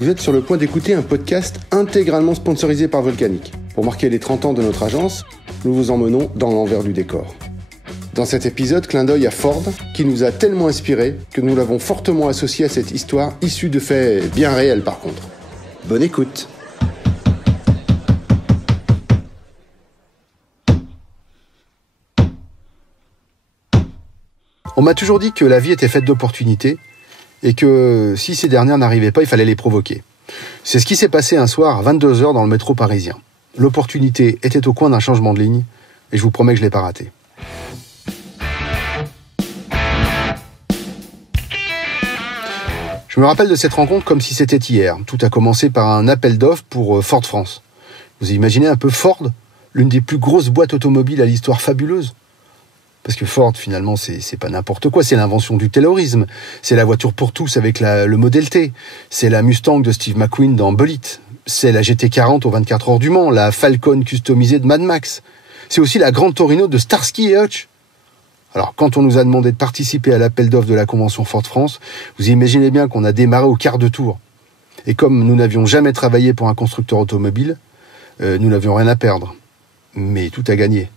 Vous êtes sur le point d'écouter un podcast intégralement sponsorisé par Volcanic. Pour marquer les 30 ans de notre agence, nous vous emmenons dans l'envers du décor. Dans cet épisode, clin d'œil à Ford, qui nous a tellement inspirés que nous l'avons fortement associé à cette histoire issue de faits bien réels par contre. Bonne écoute. On m'a toujours dit que la vie était faite d'opportunités et que si ces dernières n'arrivaient pas, il fallait les provoquer. C'est ce qui s'est passé un soir à 22h dans le métro parisien. L'opportunité était au coin d'un changement de ligne et je vous promets que je ne l'ai pas raté. Je me rappelle de cette rencontre comme si c'était hier. Tout a commencé par un appel d'offres pour Ford France. Vous imaginez un peu Ford, l'une des plus grosses boîtes automobiles à l'histoire fabuleuse ? Parce que Ford, finalement, c'est pas n'importe quoi. C'est l'invention du Taylorisme. C'est la voiture pour tous avec le Model T. C'est la Mustang de Steve McQueen dans Bullitt. C'est la GT40 aux 24 heures du Mans. La Falcon customisée de Mad Max. C'est aussi la Grande Torino de Starsky et Hutch. Alors, quand on nous a demandé de participer à l'appel d'offres de la convention Ford France, vous imaginez bien qu'on a démarré au quart de tour. Et comme nous n'avions jamais travaillé pour un constructeur automobile, nous n'avions rien à perdre. Mais tout à gagner.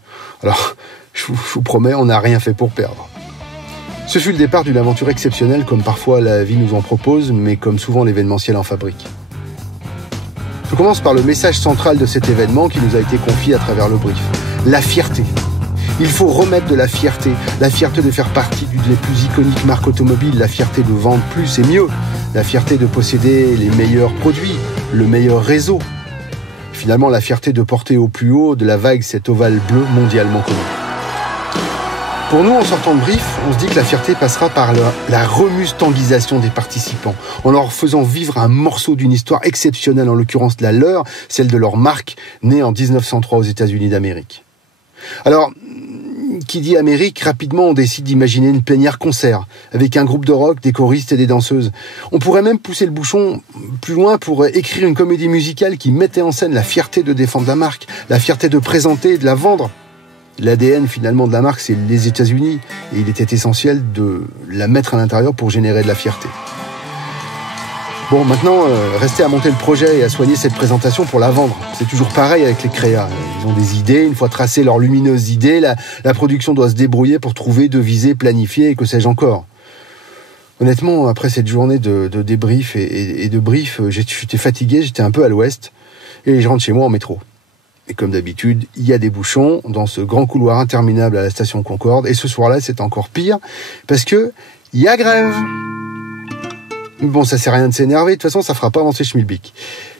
Alors, je vous promets, on n'a rien fait pour perdre. Ce fut le départ d'une aventure exceptionnelle, comme parfois la vie nous en propose, mais comme souvent l'événementiel en fabrique. Je commence par le message central de cet événement qui nous a été confié à travers le brief. La fierté. Il faut remettre de la fierté de faire partie d'une des plus iconiques marques automobiles, la fierté de vendre plus et mieux, la fierté de posséder les meilleurs produits, le meilleur réseau. Finalement, la fierté de porter au plus haut de la vague cet ovale bleu mondialement connu. Pour nous, en sortant de brief, on se dit que la fierté passera par la remustanguisation des participants, en leur faisant vivre un morceau d'une histoire exceptionnelle, en l'occurrence la leur, celle de leur marque, née en 1903 aux États-Unis d'Amérique. Alors, qui dit Amérique, rapidement on décide d'imaginer une plénière concert, avec un groupe de rock, des choristes et des danseuses. On pourrait même pousser le bouchon plus loin pour écrire une comédie musicale qui mettait en scène la fierté de défendre la marque, la fierté de présenter et de la vendre. L'ADN finalement de la marque, c'est les États-Unis, et il était essentiel de la mettre à l'intérieur pour générer de la fierté. Bon, maintenant, restez à monter le projet et à soigner cette présentation pour la vendre. C'est toujours pareil avec les créas. Ils ont des idées, une fois tracées leurs lumineuses idées, la production doit se débrouiller pour trouver, deviser, planifier et que sais-je encore. Honnêtement, après cette journée de débrief et de brief, j'étais fatigué, j'étais un peu à l'ouest, et je rentre chez moi en métro. Et comme d'habitude, il y a des bouchons dans ce grand couloir interminable à la station Concorde, et ce soir-là, c'est encore pire, parce que il y a grève. Bon, ça sert à rien de s'énerver, de toute façon, ça fera pas avancer Schmilblick.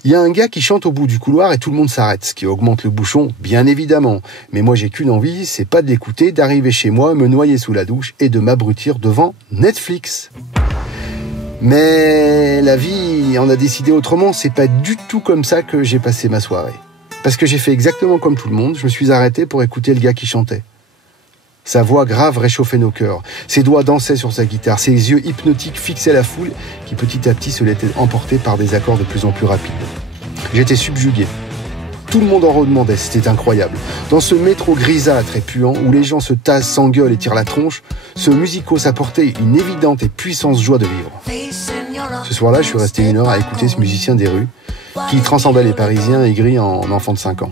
Il y a un gars qui chante au bout du couloir et tout le monde s'arrête, ce qui augmente le bouchon, bien évidemment. Mais moi, j'ai qu'une envie, c'est pas de l'écouter, d'arriver chez moi, me noyer sous la douche et de m'abrutir devant Netflix. Mais la vie en a décidé autrement, c'est pas du tout comme ça que j'ai passé ma soirée. Parce que j'ai fait exactement comme tout le monde, je me suis arrêté pour écouter le gars qui chantait. Sa voix grave réchauffait nos cœurs. Ses doigts dansaient sur sa guitare. Ses yeux hypnotiques fixaient la foule qui petit à petit se l'était emportée par des accords de plus en plus rapides. J'étais subjugué. Tout le monde en redemandait, c'était incroyable. Dans ce métro grisâtre et puant où les gens se tassent, s'engueulent et tirent la tronche, ce musicos apportait une évidente et puissante joie de vivre. Ce soir-là, je suis resté 1 heure à écouter ce musicien des rues qui transcendait les Parisiens aigris en enfant de 5 ans.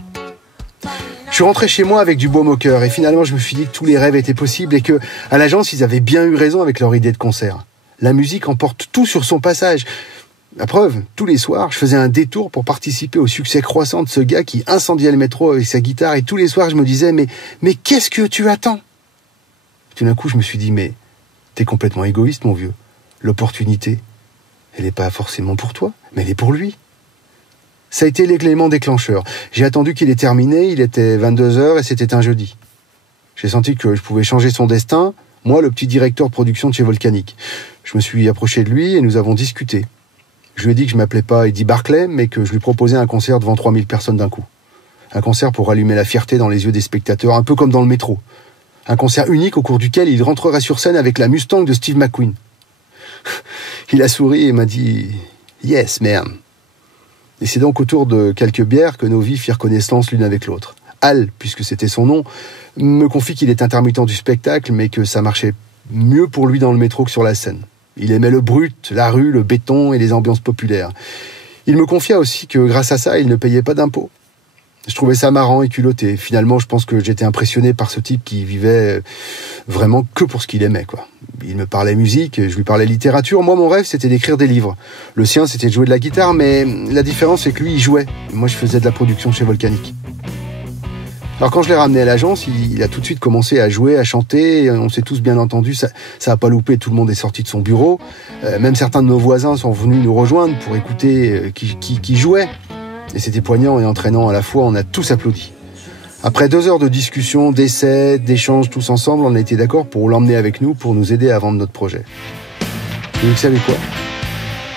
Je suis rentré chez moi avec du baume au cœur et finalement je me suis dit que tous les rêves étaient possibles et que, à l'agence, ils avaient bien eu raison avec leur idée de concert. La musique emporte tout sur son passage. La preuve, tous les soirs, je faisais un détour pour participer au succès croissant de ce gars qui incendiait le métro avec sa guitare et tous les soirs je me disais mais qu'est-ce que tu attends ? Tout d'un coup, je me suis dit mais t'es complètement égoïste mon vieux. L'opportunité, elle n'est pas forcément pour toi, mais elle est pour lui. Ça a été l'élément déclencheur. J'ai attendu qu'il ait terminé, il était 22h et c'était un jeudi. J'ai senti que je pouvais changer son destin, moi, le petit directeur de production de chez Volcanic. Je me suis approché de lui et nous avons discuté. Je lui ai dit que je m'appelais pas Eddie Barclay, mais que je lui proposais un concert devant 3000 personnes d'un coup. Un concert pour allumer la fierté dans les yeux des spectateurs, un peu comme dans le métro. Un concert unique au cours duquel il rentrerait sur scène avec la Mustang de Steve McQueen. Il a souri et m'a dit « Yes, man ». Et c'est donc autour de quelques bières que nos vies firent connaissance l'une avec l'autre. Al, puisque c'était son nom, me confie qu'il est intermittent du spectacle, mais que ça marchait mieux pour lui dans le métro que sur la scène. Il aimait le brut, la rue, le béton et les ambiances populaires. Il me confia aussi que grâce à ça, il ne payait pas d'impôts. Je trouvais ça marrant et culotté. Finalement, je pense que j'étais impressionné par ce type qui vivait vraiment que pour ce qu'il aimait, quoi. Il me parlait musique, je lui parlais littérature. Moi, mon rêve, c'était d'écrire des livres. Le sien, c'était de jouer de la guitare, mais la différence, c'est que lui, il jouait. Moi, je faisais de la production chez Volcanic. Alors, quand je l'ai ramené à l'agence, il a tout de suite commencé à jouer, à chanter. On s'est tous bien entendus. Ça a pas loupé. Tout le monde est sorti de son bureau. Même certains de nos voisins sont venus nous rejoindre pour écouter qui jouait. Et c'était poignant et entraînant à la fois, on a tous applaudi. Après 2 heures de discussion, d'essais, d'échanges tous ensemble, on a été d'accord pour l'emmener avec nous, pour nous aider à vendre notre projet. Et vous savez quoi ?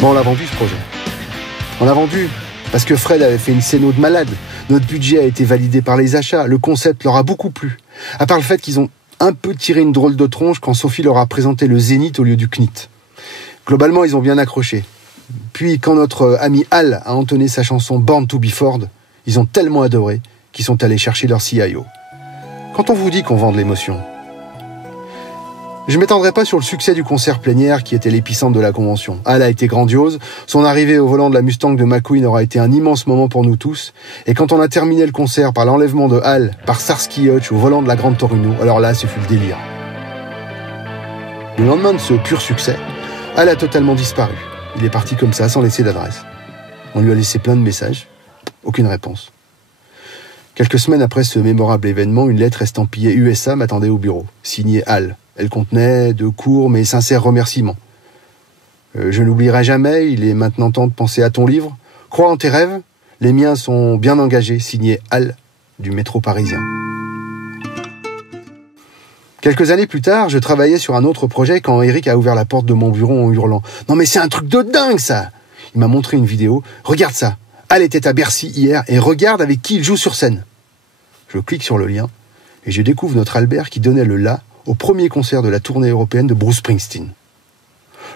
On l'a vendu ce projet. On l'a vendu parce que Fred avait fait une scéno de malade. Notre budget a été validé par les achats, le concept leur a beaucoup plu. À part le fait qu'ils ont un peu tiré une drôle de tronche quand Sophie leur a présenté le Zénith au lieu du CNIT. Globalement, ils ont bien accroché. Puis, quand notre ami Al a entonné sa chanson Born to be Ford, ils ont tellement adoré qu'ils sont allés chercher leur CIO. Quand on vous dit qu'on vend de l'émotion, je ne m'étendrai pas sur le succès du concert plénière qui était l'épicentre de la convention. Al a été grandiose, son arrivée au volant de la Mustang de McQueen aura été un immense moment pour nous tous, et quand on a terminé le concert par l'enlèvement de Al par Starsky Hutch au volant de la Grande Torino, alors là, ce fut le délire. Le lendemain de ce pur succès, Al a totalement disparu. Il est parti comme ça, sans laisser d'adresse. On lui a laissé plein de messages. Aucune réponse. Quelques semaines après ce mémorable événement, une lettre estampillée USA m'attendait au bureau, signée Al. Elle contenait de courts mais sincères remerciements. Je n'oublierai jamais, il est maintenant temps de penser à ton livre. Crois en tes rêves, les miens sont bien engagés, signé Al, du métro parisien. Quelques années plus tard, je travaillais sur un autre projet quand Eric a ouvert la porte de mon bureau en hurlant « Non mais c'est un truc de dingue ça !» Il m'a montré une vidéo. « Regarde ça, Al était à Bercy hier et regarde avec qui il joue sur scène. » Je clique sur le lien et je découvre notre Albert qui donnait le la au premier concert de la tournée européenne de Bruce Springsteen.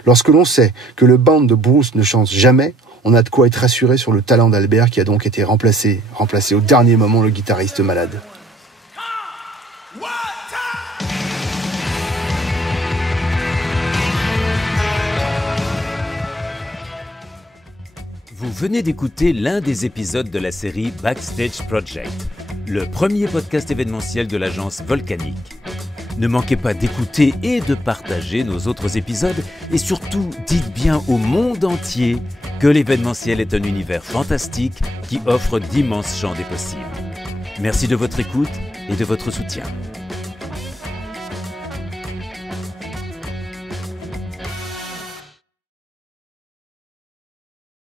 Lorsque l'on sait que le band de Bruce ne chante jamais, on a de quoi être rassuré sur le talent d'Albert qui a donc été remplacé au dernier moment le guitariste malade. Vous venez d'écouter l'un des épisodes de la série Backstage Project, le premier podcast événementiel de l'agence Volcanic. Ne manquez pas d'écouter et de partager nos autres épisodes et surtout dites bien au monde entier que l'événementiel est un univers fantastique qui offre d'immenses champs des possibles. Merci de votre écoute et de votre soutien.